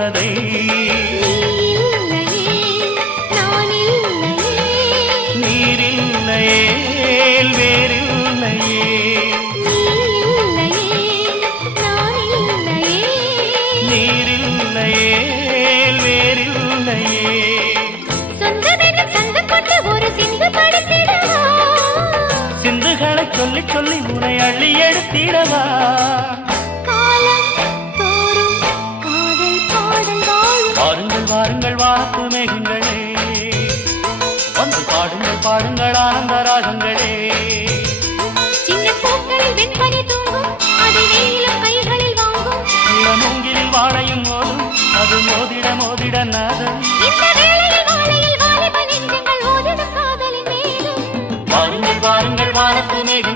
தேவதை நீரில்லையே வேறில்லையே நீரில்லையே வேறில்லையே சிந்துகளை சொல்லி சொல்லி உனை அள்ளி எடுத்திடவா வாருங்கள் வாருங்கள் வாக்கு மேகங்களே வந்து பாடுங்கள் பாடுங்கள் ஆனந்த ராகங்களே சின்ன பூக்களில் வெண்பனி தூங்கும் அது வெயிலும் கைகளில் வாங்கும் மூங்கிலில் வாழையும் மோதும் அது மோதிட மோதிட நாதம் இந்த வேளையில் வாழையில் வாலிப நெஞ்சங்கள் ஓதிடும் காதலின் மேலும் வாருங்கள் வாருங்கள் வானத்து மேக